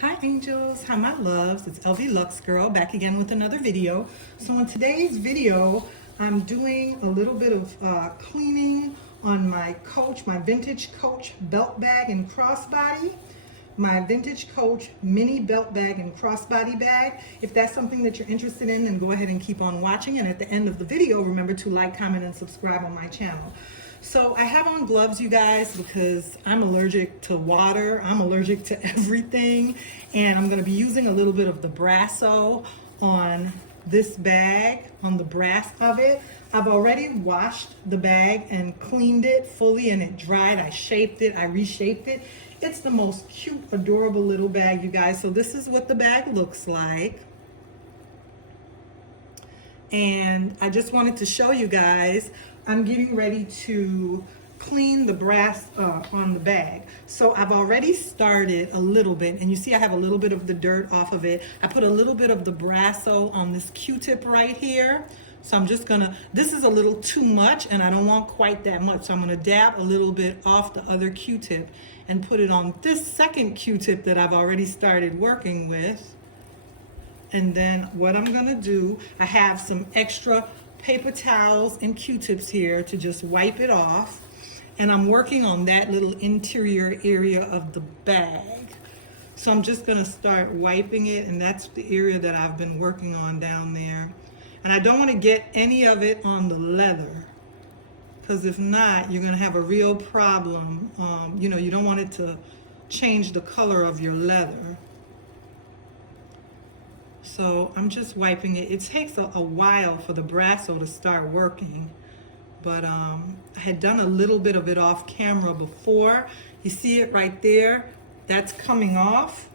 Hi angels, hi my loves, it's LV Lux Girl back again with another video. So in today's video, I'm doing a little bit of cleaning on my Coach, my vintage Coach belt bag and crossbody, my vintage Coach mini belt bag and crossbody bag. If that's something that you're interested in, then go ahead and keep on watching. And at the end of the video, remember to like, comment, and subscribe on my channel. So I have on gloves, you guys, because I'm allergic to water. I'm allergic to everything. And I'm going to be using a little bit of the BRASSO on this bag, on the brass of it. I've already washed the bag and cleaned it fully and it dried. I shaped it, I reshaped it. It's the most cute, adorable little bag, you guys. So this is what the bag looks like. And I just wanted to show you guys, I'm getting ready to clean the brass on the bag. So I've already started a little bit, and you see I have a little bit of the dirt off of it. I put a little bit of the BRASSO on this Q-tip right here. So I'm just gonna, this is a little too much and I don't want quite that much. So I'm gonna dab a little bit off the other Q-tip and put it on this second Q-tip that I've already started working with. And then what I'm gonna do, I have some extra paper towels and Q-tips here to just wipe it off. And I'm working on that little interior area of the bag. So I'm just gonna start wiping it, and that's the area that I've been working on down there. And I don't wanna get any of it on the leather, because if not, you're gonna have a real problem. You know, you don't want it to change the color of your leather. So I'm just wiping it. It takes a while for the BRASSO to start working, but I had done a little bit of it off camera before. You see it right there? That's coming off.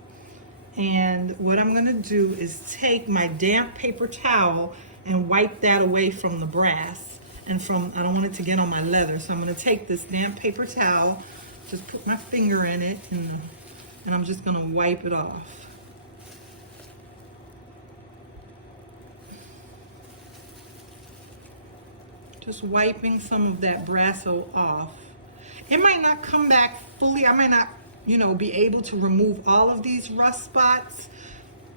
And what I'm gonna do is take my damp paper towel and wipe that away from the brass and from, I don't want it to get on my leather. So I'm gonna take this damp paper towel, just put my finger in it, and I'm just gonna wipe it off. Just wiping some of that BRASSO off. It might not come back fully. I might not, you know, be able to remove all of these rust spots,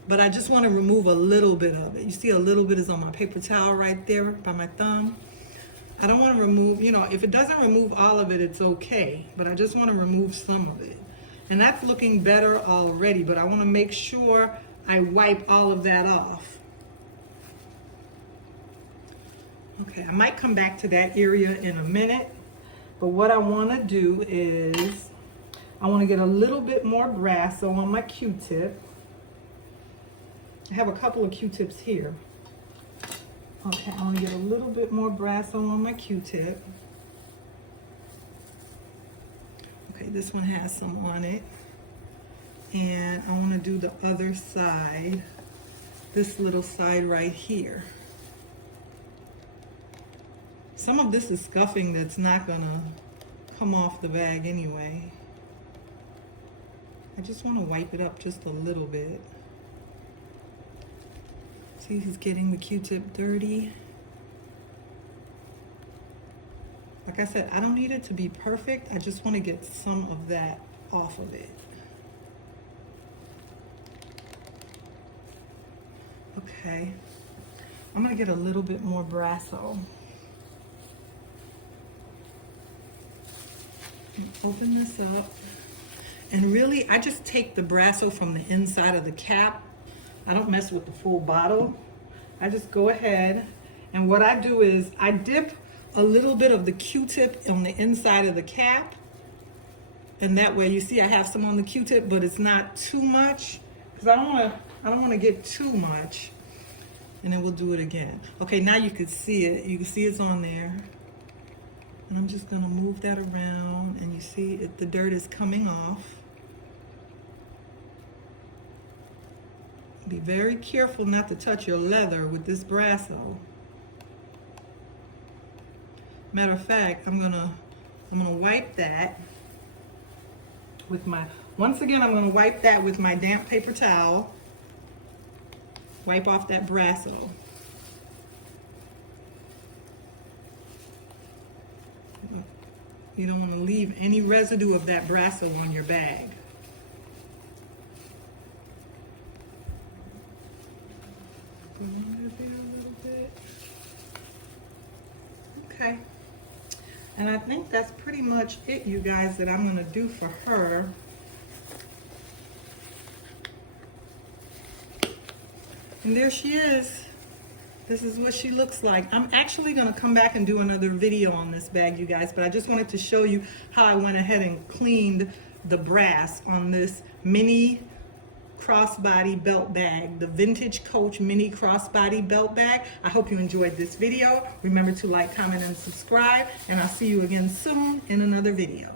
but I just want to remove a little bit of it. You see a little bit is on my paper towel right there by my thumb. I don't want to remove, you know, if it doesn't remove all of it, it's okay, but I just want to remove some of it. And that's looking better already, but I want to make sure I wipe all of that off. Okay, I might come back to that area in a minute, but what I want to do is I want to get a little bit more BRASSO on my Q-tip. I have a couple of Q-tips here. Okay, I want to get a little bit more BRASSO on my Q-tip. Okay, this one has some on it. And I want to do the other side, this little side right here. Some of this is scuffing that's not gonna come off the bag anyway. I just want to wipe it up just a little bit. See, he's getting the Q-tip dirty. Like I said, I don't need it to be perfect. I just want to get some of that off of it. Okay. I'm gonna get a little bit more BRASSO. Open this up, and really I just take the BRASSO from the inside of the cap. I don't mess with the full bottle. I just go ahead, and what I do is I dip a little bit of the Q-tip on the inside of the cap, and that way you see I have some on the Q-tip, but it's not too much, because I don't want to get too much. And then we'll do it again. Okay, now you can see it. You can see it's on there. And I'm just gonna move that around, and you see it, the dirt is coming off. Be very careful not to touch your leather with this BRASSO. Matter of fact, I'm gonna wipe that with my, once again, I'm gonna wipe that with my damp paper towel. Wipe off that BRASSO. You don't want to leave any residue of that BRASSO on your bag. Go under there a little bit. Okay. And I think that's pretty much it, you guys, that I'm going to do for her. And there she is. This is what she looks like. I'm actually going to come back and do another video on this bag, you guys, but I just wanted to show you how I went ahead and cleaned the brass on this mini crossbody belt bag, the Vintage Coach mini crossbody belt bag. I hope you enjoyed this video. Remember to like, comment, and subscribe, and I'll see you again soon in another video.